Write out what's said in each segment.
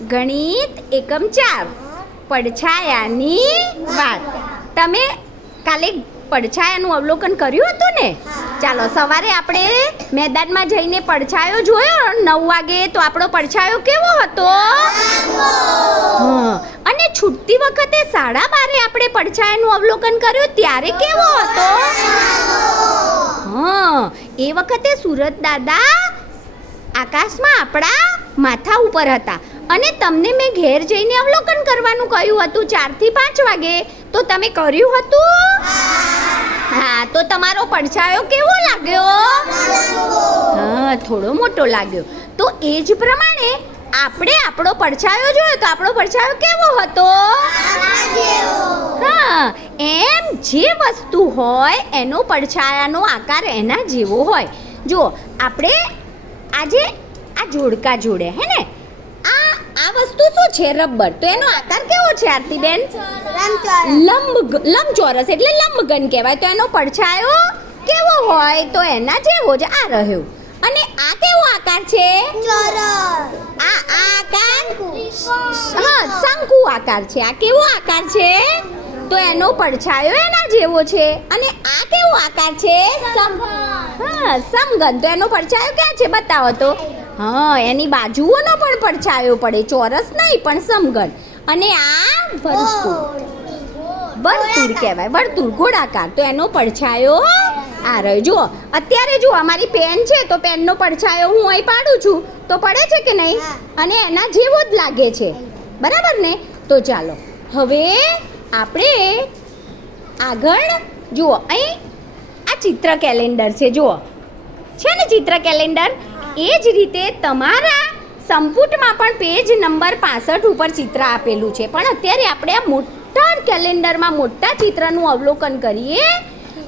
ગણિત એકમ ચાર. પડછાયાની વાત. તમે કાલે પડછાયાનું અવલોકન કર્યું હતું ને? ચાલો સવારે આપણે મેદાનમાં જઈને પડછાયો જોયો નવ વાગે તો આપણો પડછાયો કેવો હતો? હા અને છૂટતી વખતે સાડા બારે આપણે પડછાયાનું અવલોકન કર્યું ત્યારે કેવો હતો? હા એ વખતે સુરત દાદા આકાશમાં આપણા માથા ઉપર હતા. અને તમને મેં ઘેર જઈને અવલોકન કરવાનું કહ્યું હતું ચારથી પાંચ વાગે. તો તમે કર્યું હતું? હા, તો તમારો પડછાયો કેવો લાગ્યો? હા, થોડો મોટો લાગ્યો. તો એ જ પ્રમાણે આપણે આપણો પડછાયો જોયો તો આપણો પડછાયો કેવો હતો? હા, એમ જે વસ્તુ હોય એનો પડછાયાનો આકાર એના જેવો હોય. જો આપણે આજે આ જોડકા જોડે હે ને? આ આ વસ્તુ શું છે રબર? તો એનો આકાર કેવો છે આરતીબેન લંબ લંબચોરસ એટલે લંબઘન કહેવાય. તો એનો પડછાયો કેવો હોય? તો એના જેવો જ આ રહ્યો. અને આ કેવો આકાર છે? આ આ આકાર? હા શંકુ આકાર છે. આ કેવો આકાર છે? તો એનો પડછાયો એના જેવો છે. અને આ કેવો આકાર છે? હા સમગન તો એનો પડછાયો ક્યાં છે? બતાવો તો. હા એની બાજુઓનો પણ પડછાયો પડે ચોરસ નહીં પણ સમગન અને આ વર્તુળ. વર્તુળ કહેવાય વર્તુળ ગોળાકાર. તો એનો પડછાયો આ રહ્યો. જુઓ અત્યારે જુઓ અમારી પેન છે તો પેનનો પડછાયો હું અહીં પાડું છું. તો પડે છે કે નહીં? અને એના જેવો જ લાગે છે. બરાબર ને? તો ચાલો હવે આપણે આગળ જુઓ અહીં આ ચિત્ર કેલેન્ડર છે જુઓ. છે ને ચિત્ર કેલેન્ડર? એ જ રીતે તમારા સંપુટમાં પણ પેજ નંબર પાસઠ ઉપર ચિત્ર આપેલું છે. પણ અત્યારે આપણે આ મોટા કેલેન્ડરમાં મોટા ચિત્રનું અવલોકન કરીએ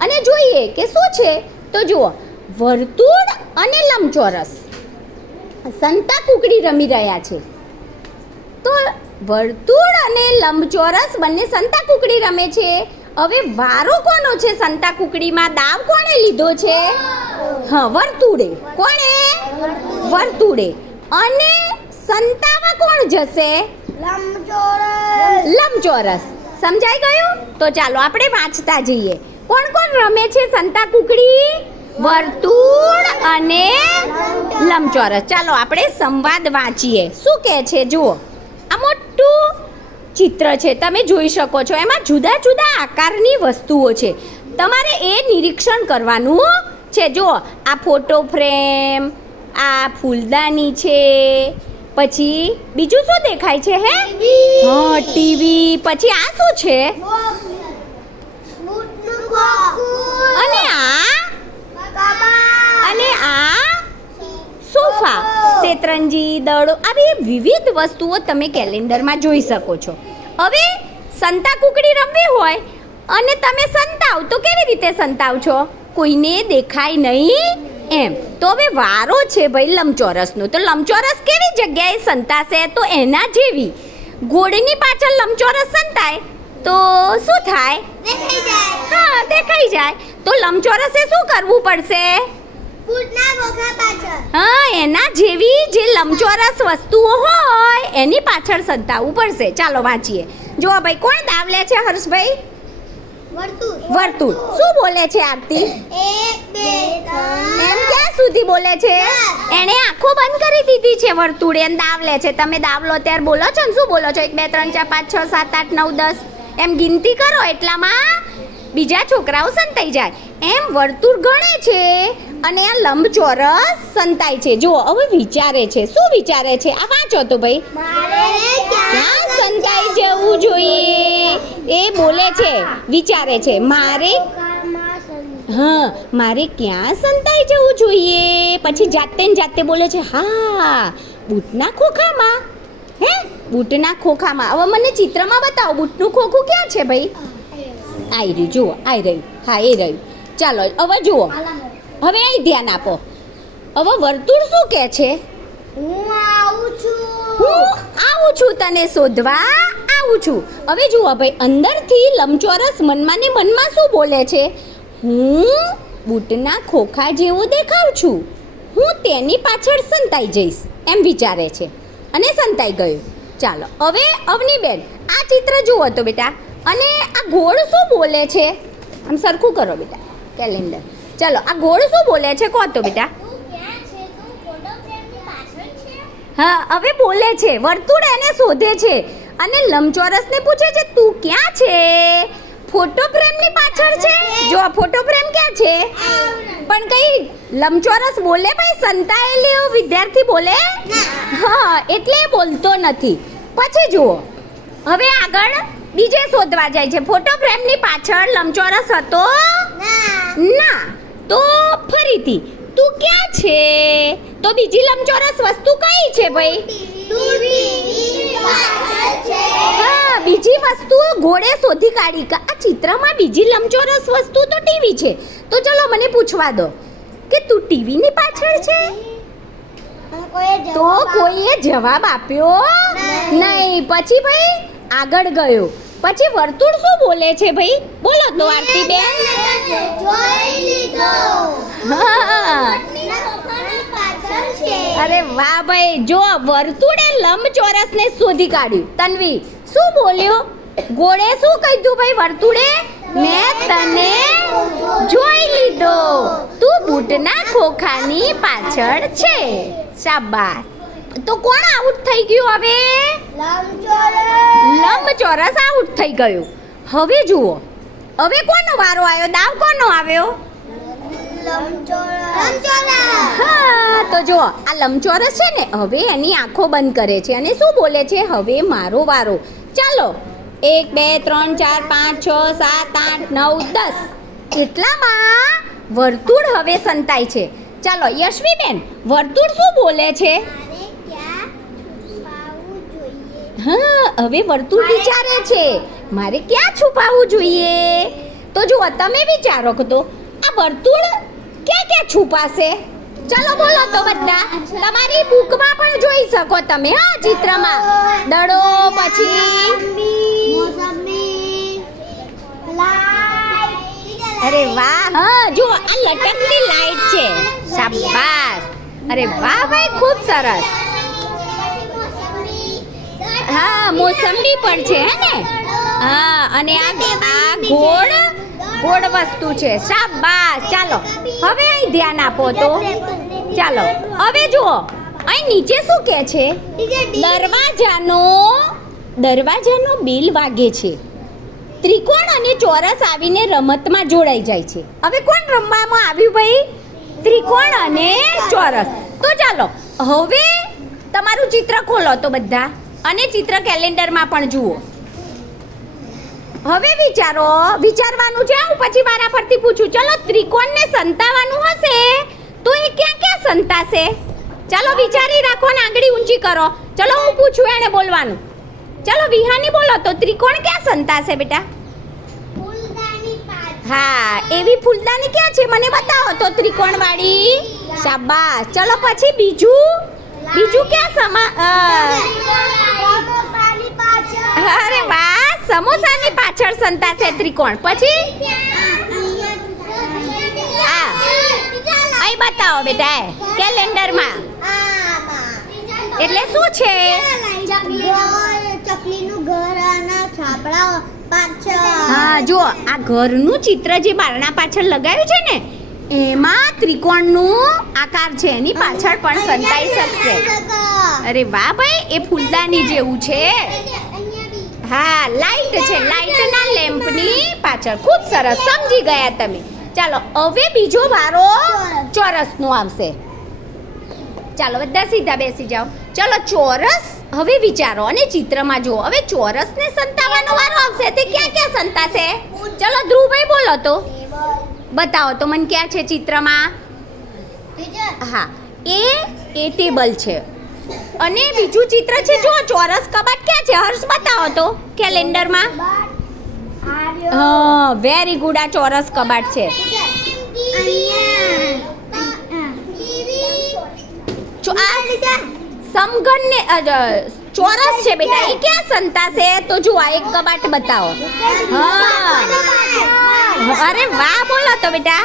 અને જોઈએ કે શું છે? તો જુઓ, વર્તુળ અને લંબચોરસ સંતા કુકડી રમી રહ્યા છે. તો વર્તુળ અને લંબચોરસ બંને સંતા કુકડી રમે છે. હવે વારો કોનો છે? સંતા કુકડીમાં દાવ કોણે લીધો છે? હા વર્તુળે. કોણે? વર્તુળે. અને સંતામાં કોણ જશે? લંબચોરસ. સમજાઈ ગયું? તો ચાલો આપણે વાંચતા જઈએ. કોણ કોણ રમે છે સંતા કુકડી? વર્તુળ અને લંબચોરસ. ચાલો આપણે સંવાદ વાંચીએ. શું કહે છે? જુઓ. ચિત્ર છે તમે જોઈ શકો છો. એમાં જુદા જુદા આકારની વસ્તુઓ છે. તમારે એ નિરીક્ષણ કરવાનું છે. જુઓ આ ફોટો ફ્રેમ આ ફૂલદાની છે પછી બીજું શું દેખાય છે હે? હા ટીવી. પછી આ શું છે અને આ અને આ સોફા શેતરંજી દડો આવી વિવિધ વસ્તુઓ તમે કેલેન્ડરમાં જોઈ શકો છો. હવે સંતા કુકડી રમવી હોય અને તમે સંતાવ તો કેવી રીતે સંતાવ છો? કોઈને દેખાય નહીં એમ. તો હવે વારો છે ભાઈ લંબચોરસનો. તો લંબચોરસ કેવી જગ્યાએ સંતાશે? તો એના જેવી. ગોળની પાછળ લંબચોરસ સંતાય તો શું થાય? હા દેખાઈ જાય. તો લંબચોરસે શું કરવું પડશે? હા એના જેવી જે લંબચોરસ વસ્તુઓ હોય એની પાછળ સંતાવવું પડશે. ચાલો વાંચીએ. જો ભાઈ કોણ દાવ લે છે હર્ષભાઈ? વર્તુળ. શું બોલે છે આરતી? એમ ક્યાં સુધી બોલે છે? એણે આંખો બંધ કરી દીધી છે વર્તુળ. એમ દાવ લે છે. તમે દાવલો ત્યારે બોલો છો ને શું બોલો છો? એક બે ત્રણ ચાર પાંચ છ સાત આઠ નવ દસ. એમ ગિનતી કરો એટલામાં બીજા છોકરાઓ સંતાઈ જાય. એમ વર્તુળ ગણે છે અને આ લંબચોરસ સંતાય છે. જુઓ હવે વિચારે છે. શું વિચારે છે? આ વાંચો તો ભાઈ. ક્યાં સંતાઈ જવું જોઈએ? એ બોલે છે વિચારે છે. મારે હા મારે ક્યાં સંતાઈ જવું જોઈએ? પછી જાતે ને જાતે બોલે છે હા બૂટના ખોખામાં. હે? બૂટના ખોખામાં. હવે મને ચિત્રમાં બતાવો બૂટનું ખોખું ક્યાં છે ભાઈ? આઈ રહ્યું જુઓ આઈ રહ્યું હા એ રહ્યું. ચાલો હવે જુઓ. હવે અહીં ધ્યાન આપો. હવે વર્તુળ શું કહે છે? હું આવું છું. હું આવું છું તને શોધવા આવું છું. હવે જુઓ ભાઈ અંદરથી લંબચોરસ મનમાં ને મનમાં શું બોલે છે? હું બૂટના ખોખા જેવો દેખાવ છું. હું તેની પાછળ સંતાઈ જઈશ એમ વિચારે છે. અને સંતાઈ ગયું. ચાલો હવે અવનીબેન આ ચિત્ર જુઓ તો બેટા. અને આ ગોળ શું બોલે છે? આમ સરખું કરો બેટા કેલેન્ડર ચાલો આ ગોળ શું બોલે છે? કહો તો બેટા. હા હવે બોલે છે વર્તુળ એને શોધે છે. અને લંબચોરસને પૂછે છે તું ક્યાં છે? ફોટો ફ્રેમની પાછળ છે? જો આ ફોટો ફ્રેમ ક્યાં છે? પણ કઈ લંબચોરસ બોલે ભાઈ? સંતાયેલી વિદ્યાર્થી બોલે? હા એટલે બોલતો નથી. પછી જુઓ. હવે આગળ. બીજે શોધવા જાય છે. ફોટો ફ્રેમની પાછળ લંબચોરસ હતો? ના. તો ફરીથી તું ક્યાં છે? તો બીજી લંબચોરસ વસ્તુ કઈ છે ભાઈ? હા બીજી વસ્તુ ઘોડે શોધી કાઢી. કે આ ચિત્રમાં બીજી લંબચોરસ વસ્તુ તો ટીવી છે. તો ચલો મને પૂછવા દો કે તું ટીવીની પાછળ છે? તો કોઈએ જવાબ આપ્યો. નહીં. પછી ભાઈ આગળ ગયો. પછી વર્તુળ શું બોલે છે ભાઈ? બોલો તો આરતી બેન. અરે વાહ ભાઈ જો વર્તુળે લંબચોરસને શોધી કાઢ્યું. તન્વી શું બોલ્યો? ગોળે શું કીધું ભાઈ વર્તુળે? મેં તને જોઈ લીધો. તું બૂટના ખોખાની પાછળ છે. શાબાશ. તો કોણ આઉટ થઈ ગયું હવે? લંબચોરસ. આઉટ થઈ ગયું. હવે જુઓ. હવે કોનો વારો આવ્યો? દાવ કોનો આવ્યો? હા તો જો આ લંબચોરસ છે ને હવે એની આંખો બંધ કરે છે. અને શું બોલે છે? હવે મારો વારો. ચાલો. એક બે ત્રણ ચાર પાંચ છ સાત આઠ નવ દસ. એટલામાં વર્તુળ હવે સંતાય છે. ચાલો યશવીબેન વર્તુળ શું બોલે છે મારે ક્યાં છુપાવવું જોઈએ હા, હવે વર્તુળ વિચારે છે. મારે ક્યાં છુપાવવું જોઈએ? તો જુઓ, તમે વિચારો તો આ વર્તુળ ક્યાં ક્યાં છુપાશે? ચલો બોલો તો બધા. તમારી બુકમાં પણ જોઈ શકો તમે, હા, ચિત્રમાં. દડો, પછી અરે વાહ. હા જો આ લટકતી લાઈટ છે. શાબાશ. અરે વાહ, ભાઈ, ખૂબ સરસ. હા મોસંબી પણ છે હે ને? હા અને આ આ ગોળ ગોળ વસ્તુ છે. શાબાશ! ચાલો હવે અહીં ધ્યાન આપો તો. ચાલો હવે જુઓ અહીં નીચે શું કે છે? દરવાજાનો દરવાજાનો બિલ વાગે છે. ત્રિકોણ અને ચોરસ આવીને રમતમાં જોડાઈ જાય છે. હવે કોણ રમવામાં આવ્યું ભાઈ? ત્રિકોણ અને ચોરસ. તો ચાલો હવે તમારું ચિત્ર ખોલો તો બધા. અને ચિત્ર કેલેન્ડરમાં પણ જુઓ. હવે વિચારો વિચારવાનું છે હું પછી મારા પરથી પૂછું. ચલો ત્રિકોણને સંતાવાનું હશે તો એ ક્યાં ક્યાં સંતાશે? ચાલો વિચારી રાખો ને આંગળી ઊંચી કરો. ચલો હું પૂછું એને બોલવાનું. ચલો વિહાની બોલો તો ત્રિકોણ ક્યાં સંતાશે બેટા? હા એવી ફૂલદાની ક્યાં છે? મને બતાવો તો ત્રિકોણ વાળી શાબાશ. ચલો પછી બીજું. બીજું ક્યાં સમા અરે વાહ, સમોસાની પાછળ સંતા છે ત્રિકોણ. પછી? અહીં બતાવો બેટા કેલેન્ડરમાં. એટલે શું છે? હા જો આ ઘરનું ચિત્ર જે બારણા પાછળ લગાવ્યું છે ને એમાં ત્રિકોણનું આકાર છે એની પાછળ પણ સંતાઈ શકશે અરે વાહ ભાઈ એ ફૂલદાની જેવું છે. હા લાઈટ છે લાઈટના લેમ્પની પાછળ. ખૂબ સરસ સમજી ગયા તમે. ચાલો હવે બીજો વારો ચોરસનો આવશે. ચાલો બધા સીધા બેસી જાઓ. ચલો ચોરસ હવે વિચારો અને ચિત્રમાં જુઓ. હવે ચોરસને સંતાવાનો વારો આવશે. તે ક્યાં ક્યાં સંતાશે? ચલો ધ્રુવભાઈ બોલો તો. બતાવો તો મને ક્યાં છે ચિત્રમાં? હા. એ એ ટેબલ છે. અને બીજું ચિત્ર છે જો ચોરસ કબાટ ક્યાં છે? હર્ષ બતાવો તો કેલેન્ડરમાં. હા વેરી ગુડ આ ચોરસ કબાટ છે. સમઘનને ચોરસ છે બેટા એ ક્યાં સંતાશે તો જો આ એક કબાટ બતાવો. હા. અરે વાહ બોલો તો બેટા.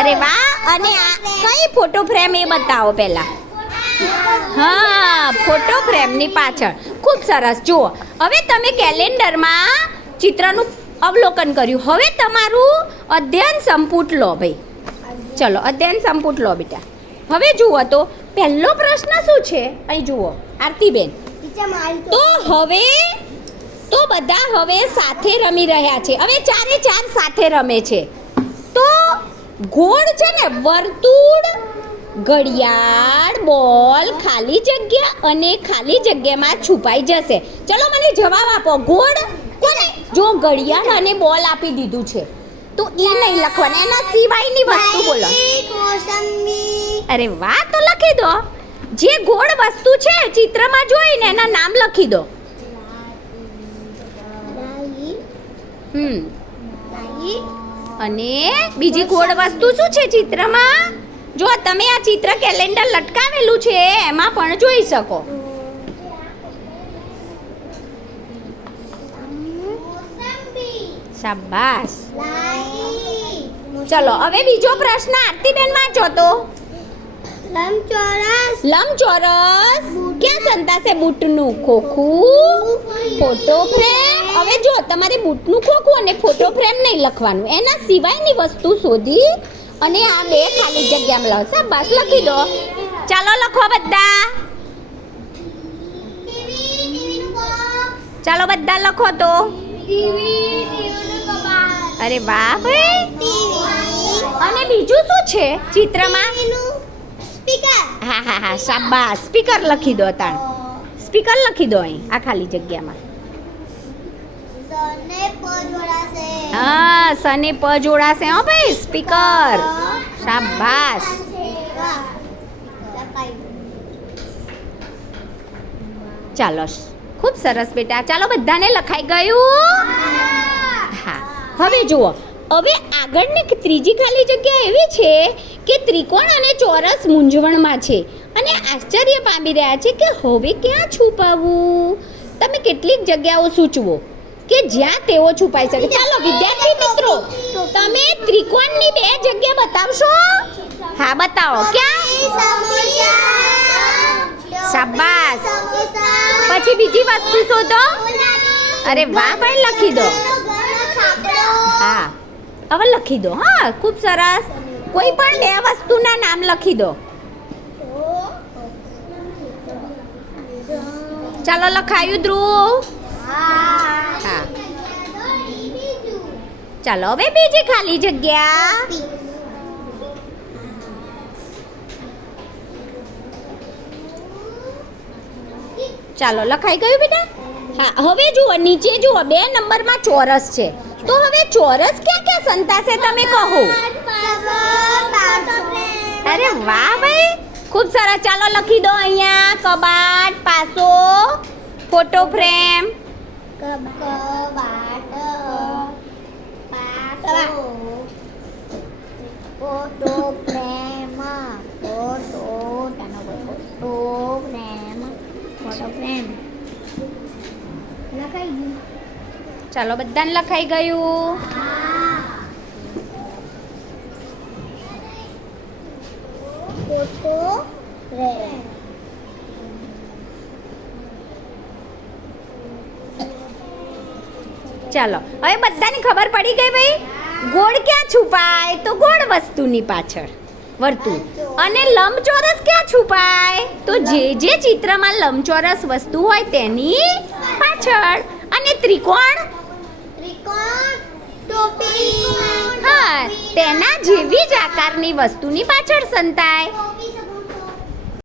અરે વાહ અને આ કઈ ફોટો ફ્રેમ એ બતાવો પહેલા? હા ફોટો ફ્રેમની પાછળ. ખૂબ સરસ. જુઓ હવે તમે કેલેન્ડરમાં ચિત્રનું અવલોકન કર્યું. હવે તમારું અધ્યયન સંપુટ લો ભાઈ. ચલો અધ્યયન સંપુટ લો બેટા. હવે જુઓ તો પહેલો પ્રશ્ન શું છે? અહીં જુઓ આરતીબેન. તો હવે તો બધા હવે સાથે રમી રહ્યા છે. હવે ચારે ચાર સાથે રમે છે. તો ગોળ છે ને વર્તુળ ઘડિયાળ બોલ ખાલી જગ્યા અને ખાલી જગ્યામાં છુપાઈ જશે. ચલો મને જવાબ આપો. ગોળ કોને? જો ઘડિયાળ અને બોલ આપી દીધું છે. તો એ નહીં લખવાના. એના સિવાયની વસ્તુ બોલો. અરે વાહ તો લખી દો. જે ગોળ વસ્તુ છે ચિત્રમાં જોઈને એના નામ લખી દો. હમ. અને બીજી ગોળ વસ્તુ શું છે ચિત્રમાં? જો તમે આ ચિત્ર કેલેન્ડર લટકાવેલું છે એમાં પણ જોઈ શકો. શાબાશ. ચલો હવે બીજો પ્રશ્ન આરતીબેન વાંચો તો લંબચોરસ. લંબચોરસ? ક્યાં સંતાશે બૂટનું ખોખું? Photo frame? હવે જો તમારે બૂટનું ખોખું અને ફોટો ફ્રેમ નહીં લખવાનું. એના સિવાયની વસ્તુ શોધી અને આ બે ખાલી જગ્યામાં લખો. બસ લખી દો. ચાલો લખો બધા. ચાલો બધા લખો તો. અરે વાહ ભાઈ. અને બીજું શું છે ચિત્રમાં? હા હા હા શાબાશ. સ્પીકર લખી દો તાણ. સ્પીકર લખી દો અહીં આ ખાલી જગ્યામાં. હા સને પ જોડાશે હો ભાઈ સ્પીકર શાબાશ. ચાલો ખૂબ સરસ બેટા. ચાલો બધાને લખાઈ ગયું. હા હવે જુઓ. હવે આગળની ત્રીજી ખાલી જગ્યા એવી છે કે ત્રિકોણ અને ચોરસ મૂંઝવણમાં છે. અને આશ્ચર્ય પામી રહ્યા છે કે હવે ક્યાં છુપાવવું? તમે કેટલીક જગ્યાઓ સૂચવો કે જ્યાં તેઓ છુપાઈ શકે. ચાલો, વિદ્યાર્થી મિત્રો, તમે ત્રિકોણની બે જગ્યા બતાવશો? હા, બતાવો. ક્યાં? શાબાશ. પછી બીજી વસ્તુ શોધો. અરે વાહ, ભાઈ, લખી દો. હા. હવે લખી દો, હા, ખૂબ સરસ. કોઈ પણ બે વસ્તુના નામ લખી દો. ચાલો લખાયું, ધ્રુવ. હા. ચાલો, હવે બીજી ખાલી જગ્યા. ચાલો, લખાઈ ગયું બેટા? હા, હવે જુઓ, નીચે જુઓ, બે નંબરમાં ચોરસ છે. તો હવે ચોરસ ક્યાં ક્યાં સંતાશે તમે કહો? અરે વાહ ભાઈ, ખૂબ સરસ. ચાલો લખી દો અહીંયા. કબાટ, પાસો, ફોટો ફ્રેમ. ફોટો પ્રેમ ફોટો તનો ફોટો પ્રેમ ફોટો પ્રેમ લખાઈ ગયું ચાલો બધાને લખાઈ ગયું. ચાલો, હવે બધાની ખબર પડી ગઈ ભાઈ? ગોળ ક્યાં છુપાય? તો ગોળ વસ્તુની પાછળ. વર્તુળ. અને લંબચોરસ ક્યાં છુપાય? તો જે જે ચિત્રમાં લંબચોરસ વસ્તુ હોય તેની પાછળ. અને ત્રિકોણ હા તેના જેવી જ આકારની વસ્તુની પાછળ સંતાય.